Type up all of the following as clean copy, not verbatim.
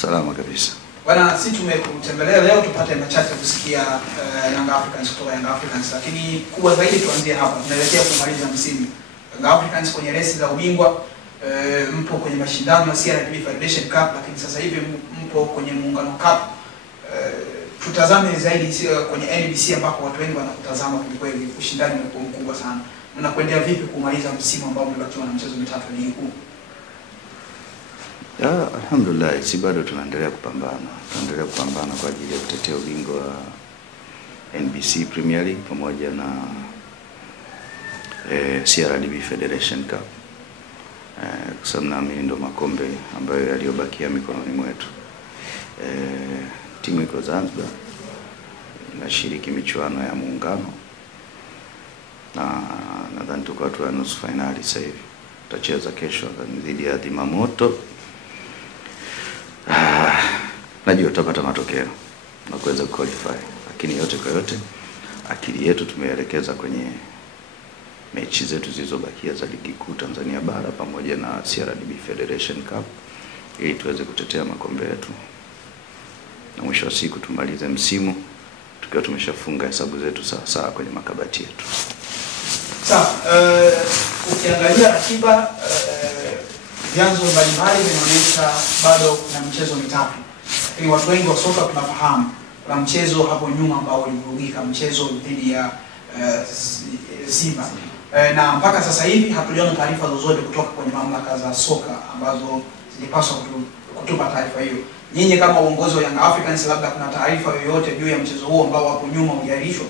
Salama kabisa. Bwana, sisi tumekutembelea leo tupate machache kusikia Young Africans kutoka Young Africans, lakini kubwa zaidi tuanzie hapa. Tunaelekea kumaliza msimu. Young Africans kwenye resi za ubingwa, mpo kwenye mashindano ya CRDB Federation Cup, lakini sasa hivi mpo kwenye Muungano Cup. Tutazame zaidi kwenye NBC ambako watu wengi wanakutazama kwa kweli, ushindani umekuwa mkubwa sana. Mnakwendea vipi kumaliza msimu ambao umebakiwa na michezo mitatu ligi kuu? Alhamdulillah, si bado tunaendelea kupambana. Tunaendelea kupambana kwa ajili ya kutetea ubingwa wa NBC Premier League pamoja na CRDB Federation Cup. Kwa sababu naamini ndio makombe ambayo yaliyobakia mikononi mwetu. Timu iko Zanzibar inashiriki michuano ya Muungano, na nadhani tuko hatua ya nusu finali sasa hivi. Tutacheza kesho dhidi ya Zimamoto. Najua tutapata matokeo na kuweza qualify, lakini yote kwa yote akili yetu tumeelekeza kwenye mechi zetu zilizobakia za ligi kuu Tanzania bara pamoja na CRDB Federation Cup ili tuweze kutetea makombe yetu, na mwisho wa siku tumalize msimu tukiwa tumeshafunga hesabu zetu sawa kwenye makabati yetu. Sawa, ukiangalia ratiba vyanzo mbalimbali vinaonyesha bado kuna michezo mitatu. Lakini watu wengi wa soka tunafahamu kuna mchezo hapo nyuma ambao uliburudika, mchezo dhidi ya Simba. Na mpaka sasa hivi hatujaona taarifa zozote kutoka kwenye mamlaka za soka ambazo zilipaswa kutupa taarifa hiyo. Nyinyi kama uongozi wa Young Africans, labda kuna taarifa yoyote juu ya mchezo huo ambao hapo nyuma uliahirishwa?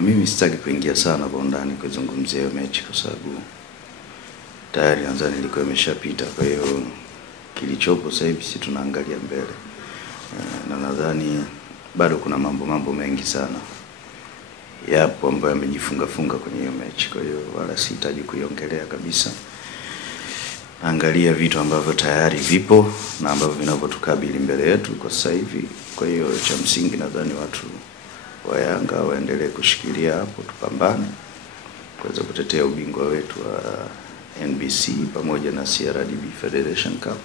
Mimi sitaki kuingia sana kwa undani kuzungumzia hiyo mechi kwa sababu tayari nadhani ilikuwa imeshapita. Kwa hiyo kilichopo sasa hivi sisi tunaangalia mbele. Na nadhani bado kuna mambo mengi sana yapo ambayo yamejifunga kwenye hiyo mechi. Kwa hiyo wala sihitaji kuiongelea kabisa. Angalia vitu ambavyo tayari vipo na ambavyo vinavyotukabili mbele yetu kwa sasa hivi. Kwa hiyo cha msingi nadhani watu wa Yanga waendelee kushikilia hapo, tupambane kuweza kutetea ubingwa wetu wa NBC pamoja na CRDB Federation Cup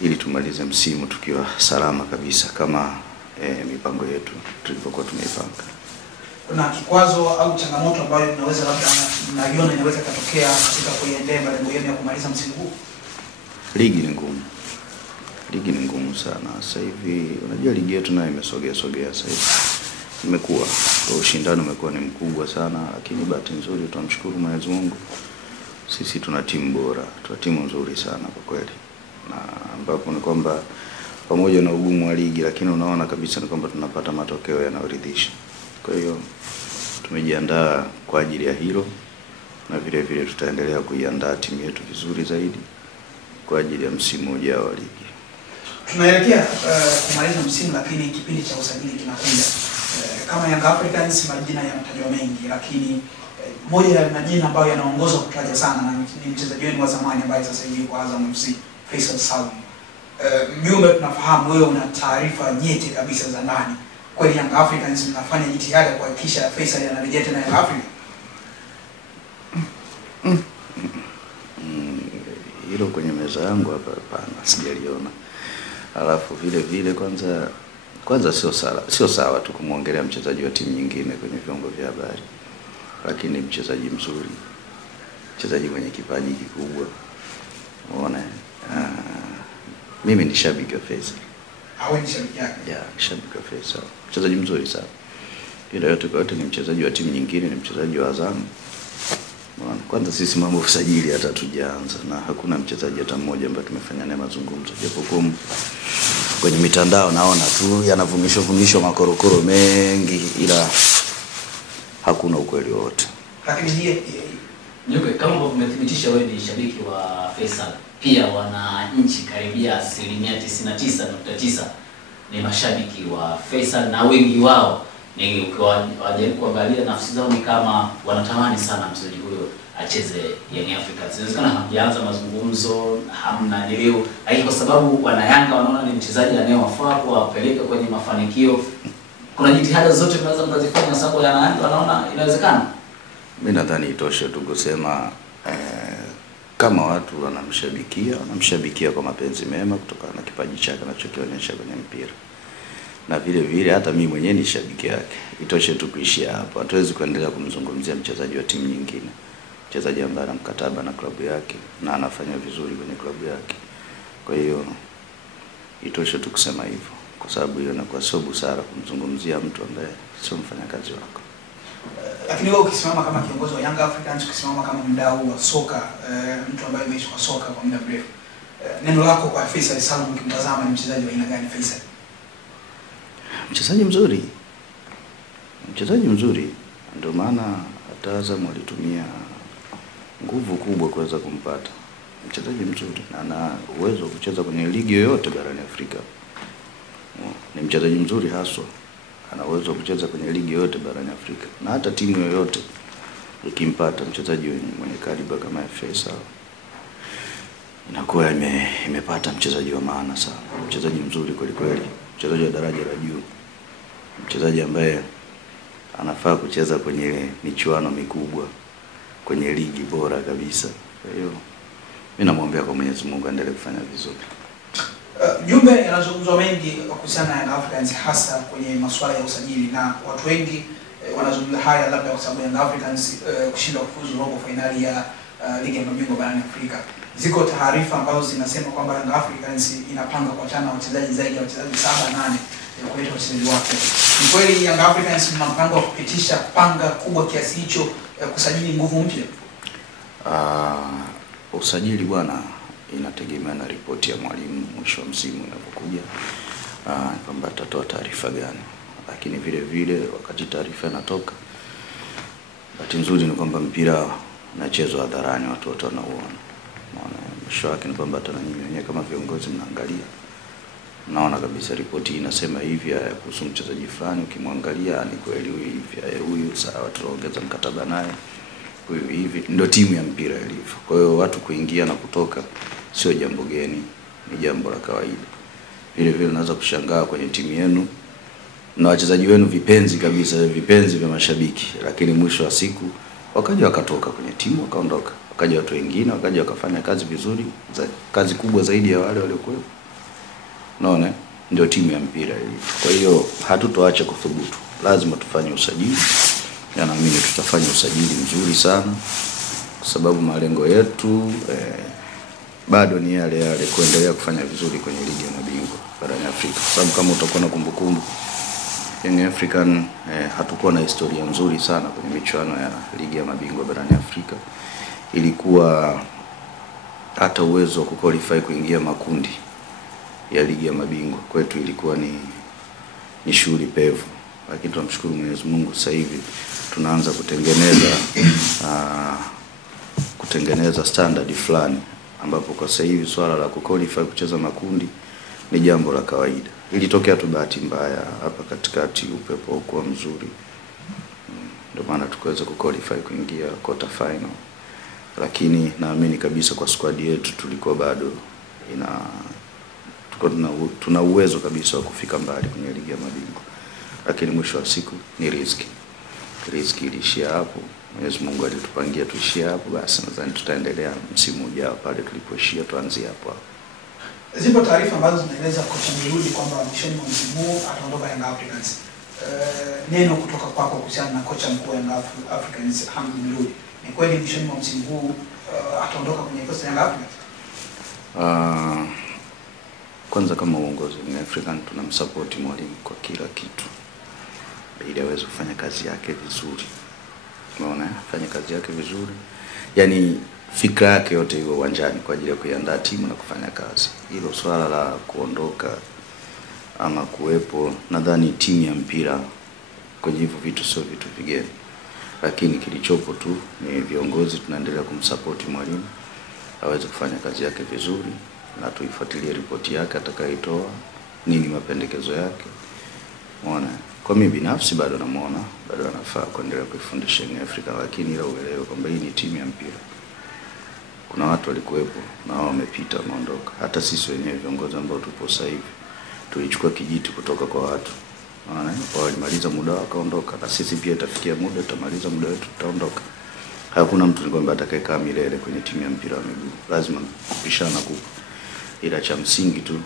ili tumalize msimu tukiwa salama kabisa kama mipango yetu tulipokuwa tumeipanga. Kuna kikwazo au changamoto ambayo inaweza labda mnaiona inaweza kutokea katika kuiendea malengo yenu ya kumaliza msimu huu? Ligi ni ngumu sana sasa hivi. Unajua ligi yetu nayo imesogea sasa hivi. Imekuwa ushindani umekuwa ni mkubwa sana, lakini bahati nzuri tunamshukuru Mwenyezi Mungu. Sisi tuna timu bora, tuna timu nzuri sana kwa kweli. Na ambapo ni kwamba pamoja na ugumu wa ligi, lakini unaona kabisa ni kwamba tunapata matokeo yanayoridhisha. Kwa hiyo tumejiandaa kwa ajili ya hilo, na vile vile tutaendelea kuiandaa timu yetu vizuri zaidi kwa ajili ya msimu ujao wa ligi. Tunaelekea kumaliza msimu, lakini kipindi cha usajili kinakuja. Kama Young Africans majina yanatajwa mengi, lakini moja ya majina ambayo yanaongoza kutaja sana na ni mchezaji wenu wa zamani ambaye sasa hivi kwa Azam FC, Faisal Salum. Mjumbe, tunafahamu wewe una taarifa nyeti kabisa za ndani. Kweli Young Africans mnafanya jitihada kuhakikisha Faisal anarejea tena Young Africa? Hilo kwenye meza yangu hapa sijaliona. Alafu vile vile kwanza sio sawa tu kumuongelea mchezaji wa timu nyingine kwenye vyombo vya habari. Lakini mchezaji mzuri, mchezaji mwenye kipaji kikubwa. Unaona, mimi ni shabiki wa Faisal. Wewe ni shabiki yake? Yeah, shabiki wa Faisal. Mchezaji mzuri sana. Ila yote kwa yote ni mchezaji wa timu nyingine, ni mchezaji wa Azam. Kwanza sisi mambo usajili hata tujaanza, na hakuna mchezaji hata mmoja ambaye tumefanya naye mazungumzo. Japokuwa kwenye mitandao naona tu yanavumishwa makorokoro mengi, ila hakuna ukweli wote. Lakini hii Nyuke, kama umethibitisha wewe ni shabiki wa Faisal, pia wananchi karibia 99.9 ni mashabiki wa Faisal, na wengi wao ni ukiwajaribu kuangalia nafsi zao ni kama wanatamani sana mchezaji huyo acheze Young Africans. Inawezekana hajaanza mazungumzo, hamna leo, lakini kwa sababu wana Yanga wanaona ni mchezaji anayewafaa kuwapeleka kwenye mafanikio, kuna jitihada zote mnaweza mkazifanya sababu Yanga wanaona inawezekana. Mimi nadhani itoshe tu kusema kama watu wanamshabikia kwa mapenzi mema kutokana na kipaji chake anachokionyesha kwenye mpira. Na vile vile hata mimi mwenyewe ni shabiki yake. Itoshe tu kuishia hapo. Hatuwezi kuendelea kumzungumzia mchezaji wa timu nyingine. Mchezaji ambaye ana mkataba na klabu yake na anafanya vizuri kwenye klabu yake. Kwa hiyo itoshe tu kusema hivyo, kwa sababu hiyo inakuwa sio busara kumzungumzia mtu ambaye sio mfanyakazi wako. Lakini wewe ukisimama kama kiongozi wa Young Africans, ukisimama kama mdau wa soka, mtu ambaye ameishi kwa soka kwa muda mrefu, neno lako kwa Faisal Salum ukimtazama ni mchezaji wa aina gani Faisal? Mchezaji mzuri. Mchezaji mzuri. Ndio maana hata Azam walitumia nguvu kubwa kuweza kumpata. Mchezaji mzuri na ana uwezo wa kucheza kwenye ligi yoyote barani Afrika. Ni mchezaji mzuri haswa. Ana uwezo wa kucheza kwenye ligi yoyote barani Afrika. Na hata timu yoyote ikimpata mchezaji mwenye kaliba kama Faisal, inakuwa imepata mchezaji wa maana sana. Mchezaji mzuri kweli kweli. Mchezaji wa daraja la juu. Mchezaji ambaye anafaa kucheza kwenye michuano mikubwa, kwenye ligi bora kabisa. Kwa hiyo mimi namwombea kwa Mwenyezi Mungu aendelee kufanya vizuri. Jumbe yanazungumzwa mengi kuhusiana na Young Africans, hasa kwenye masuala ya usajili, na watu wengi wanazungumza haya labda kwa sababu Young Africans kushindwa kufuzu robo finali ya ligi ya mabingwa barani Afrika. Ziko taarifa ambazo zinasema kwamba Young Africans inapanga kuachana na wachezaji zaidi ya wachezaji 7-8 kuleta wachezaji wake. Ni kweli Young Africans mna mpango wa kupitisha panga kubwa kiasi hicho kusajili nguvu mpya? Usajili bwana inategemea na ripoti ya mwalimu mwisho wa msimu unapokuja, kwamba atatoa taarifa gani. Lakini vile vile wakati taarifa inatoka, bahati nzuri ni kwamba mpira unachezwa hadharani, watu wote wanauona. Maana mwisho wake ni kwamba hata nyinyi wenyewe kama viongozi mnaangalia, naona kabisa ripoti inasema hivi kuhusu mchezaji fulani, ukimwangalia ni kweli huyu hivi, huyu sawa tunaongeza mkataba naye, huyu hivi. Ndio timu ya mpira ilivyo. Kwa hiyo watu kuingia na kutoka sio jambo geni, ni jambo la kawaida. Vile vile unaweza kushangaa kwenye timu yenu na wachezaji wenu vipenzi kabisa, vipenzi vya mashabiki, lakini mwisho wa siku wakaja wakatoka kwenye timu wakaondoka. Wakaja watu wengine wakaja wakafanya kazi vizuri, kazi kubwa zaidi ya wale waliokuwa. Unaona? Ndio timu ya mpira ilivyo. Kwa hiyo hatutoacha kuthubutu. Lazima tufanye usajili. Na naamini tutafanya usajili mzuri sana, kwa sababu malengo yetu bado ni yale kuendelea kufanya vizuri kwenye ligi ya mabingwa barani Afrika. Kwa sababu kama utakuwa na kumbukumbu, Young African hatakuwa na historia nzuri sana kwenye michuano ya ligi ya mabingwa barani Afrika. Ilikuwa hata uwezo wa kuqualify kuingia makundi ya ligi ya mabingwa kwetu ilikuwa ni shughuli pevu. Lakini tunamshukuru Mwenyezi Mungu, sasa hivi tunaanza kutengeneza standard fulani, ambapo kwa sasa hivi swala la kuqualify kucheza makundi ni jambo la kawaida. Ilitokea tu bahati mbaya hapa katikati, upepo haukuwa mzuri, ndio maana tukaweza kuqualify kuingia quarter final. Lakini naamini kabisa kwa squad yetu tulikuwa bado tuna uwezo kabisa wa kufika mbali kwenye ligi ya mabingwa. Lakini mwisho wa siku ni riziki ilishia hapo. Mwenyezi Mungu alitupangia tuishie hapo, basi nadhani tutaendelea msimu ujao pale tulipoishia, tuanzie hapo. Zipo taarifa ambazo zinaeleza kocha Mludi kwamba mwishoni mwa msimu huu ataondoka Young Africans. Neno kutoka kwako kuhusiana na kocha mkuu wa Young Africans Hamdi Mludi, ni kweli mwishoni mwa msimu huu ataondoka kwenye kocha Young Africans? Kwanza kama uongozi wa Young Africans tunamsupport mwalimu kwa kila kitu, ili aweze kufanya kazi yake vizuri. Unaona, fanya kazi yake vizuri. Yaani fikra yake yote iwe uwanjani kwa ajili ya kuiandaa timu na kufanya kazi. Hilo swala la kuondoka ama kuwepo, nadhani timu ya mpira kwenye hivyo vitu sio vitu vigeni. Lakini kilichopo tu ni viongozi tunaendelea kumsupport mwalimu aweze kufanya kazi yake vizuri, na tuifuatilie ripoti yake atakayoitoa, nini mapendekezo yake. Unaona, kwa mimi binafsi bado namuona bado anafaa kuendelea kuifundisha Young Africa, lakini ila uelewe kwamba hii ni timu ya mpira. Kuna watu walikuwepo na wao wamepita, wameondoka. Hata sisi wenyewe viongozi ambao tupo sasa hivi tulichukua kijiti kutoka kwa watu. Unaona, walimaliza muda wao kaondoka, na sisi pia itafikia muda tutamaliza muda wetu tutaondoka. Hakuna mtu ni kwamba atakayekaa milele kwenye timu ya mpira wa miguu. Lazima kupishana kupo. Ila cha msingi tu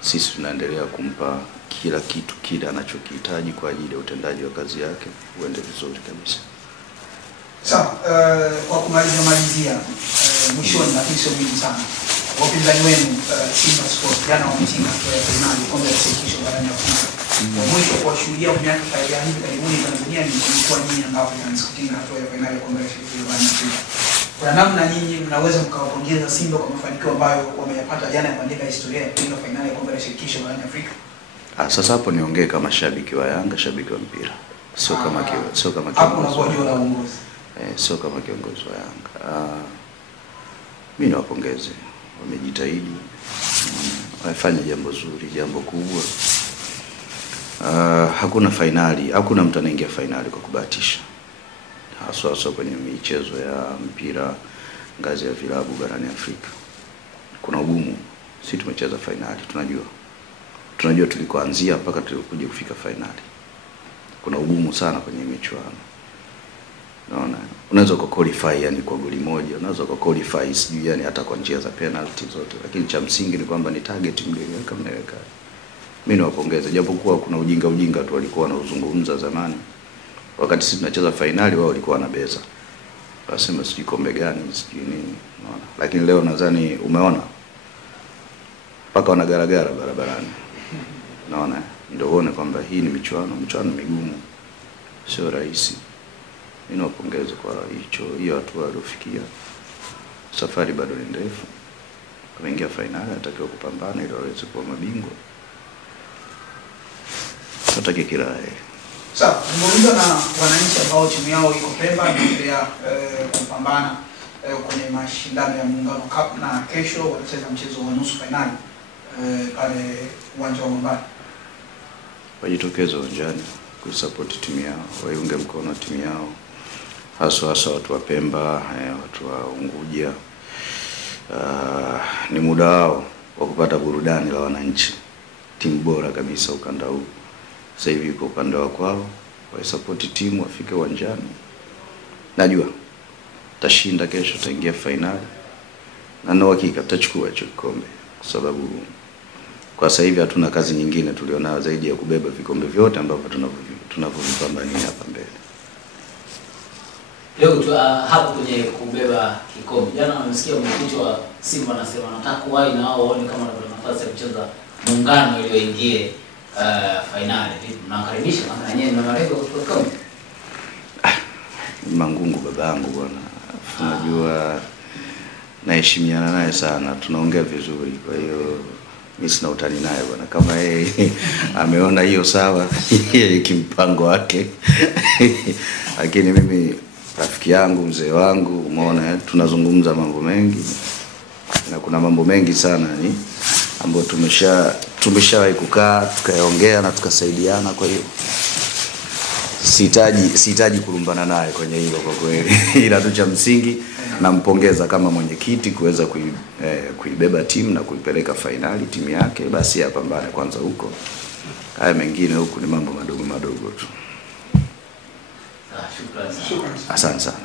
sisi tunaendelea kumpa kila kitu kile anachokihitaji kwa ajili ya utendaji wa kazi yake uende vizuri kabisa. Sawa, kwa kumalizia mwishoni lakini sio mingi sana. Wapinzani wenu Simba Sports jana wametinga hatua ya finali kombe la shirikisho barani Afrika. Mwisho kuwashuhudia miaka ya hivi karibuni Tanzania ni kwa nyinyi ambao mnanisikutinga hatua ya finali kombe la shirikisho barani Afrika. Kuna namna nyinyi mnaweza mkawapongeza Simba kwa mafanikio ambayo wameyapata jana ya kuandika historia ya kutinga finali ya kombe la shirikisho barani Afrika? Sasa hapo niongee kama shabiki wa Yanga, shabiki wa mpira. Sio kama kiongozi. Hapo unajua na uongozi. Sio kama kiongozi wa Yanga. Mimi nawapongeze. Wamejitahidi. Wamefanya jambo zuri, jambo kubwa. Hakuna finali, hakuna mtu anaingia finali kwa kubahatisha. Haswa kwenye michezo ya mpira ngazi ya vilabu barani Afrika. Kuna ugumu. Sisi tumecheza finali, tunajua tulikoanzia mpaka tulikuja kufika finali. Kuna ugumu sana kwenye michuano. Naona unaweza qualify yani kwa goli moja, unaweza qualify sijui yani hata kwa njia za penalty zote, lakini cha msingi ni kwamba ni target mliweka mnaweka. Mimi nawapongeza japokuwa kuna ujinga tu walikuwa wanauzungumza zamani. Wakati sisi tunacheza finali wao walikuwa wanabeza. Wasema sijui kombe gani, sijui nini, unaona. Lakini leo nadhani umeona paka wanagaragara barabarani. Naona ndio uone kwamba hii ni michuano migumu. Sio rahisi. Mimi nawapongeza kwa hiyo hatua waliofikia. Safari bado ni ndefu. Wameingia finali, atakiwa kupambana ili waweze kuwa mabingwa. Nataka kila Sawa, tumeuliza na wananchi ambao timu yao iko Pemba inaendelea kupambana kwenye mashindano ya Muungano Cup na kesho watacheza mchezo wa nusu finali pale uwanja wa Gombani. Wajitokeze uwanjani kuisupport timu yao, waiunge mkono timu yao. Haswa watu wa Pemba, watu wa Unguja. Ni muda wao wa kupata burudani la wananchi. Timu bora kabisa ukanda huu. Sasa hivi uko upande wa kwao, waisupport timu wafike uwanjani. Najua tashinda kesho, taingia finali. Na na hakika tutachukua hicho kikombe kwa sababu kwa sasa hivi hatuna kazi nyingine tulionayo zaidi ya kubeba vikombe vyote ambavyo tunavyopambania hapa mbele. Leo tu hapo kwenye kubeba kikombe. Jana nimesikia mwenyekiti wa Simba anasema anataka kuwahi na wao waone kama wanapata nafasi ya kucheza muungano ili waingie finali. Mnakaribisha kama nyenye na malengo kutoka kombe. Mangungu babangu bwana. Unajua naheshimiana naye sana, tunaongea vizuri, kwa hiyo mimi sina utani naye bwana. Kama yeye ameona hiyo sawa, yeye kimpango wake. Lakini mimi rafiki yangu, mzee wangu, umeona tunazungumza mambo mengi. Na kuna mambo mengi sana ni ambayo tumeshawahi kukaa, tukaongea na tukasaidiana, kwa hiyo sihitaji kurumbana naye kwenye hilo kwa kweli. Ila tu cha msingi nampongeza kama mwenyekiti kuweza kuibeba timu na kuipeleka finali timu yake, basi apambane kwanza huko. Haya mengine huko ni mambo madogo tu. Shukrani. Asante sana.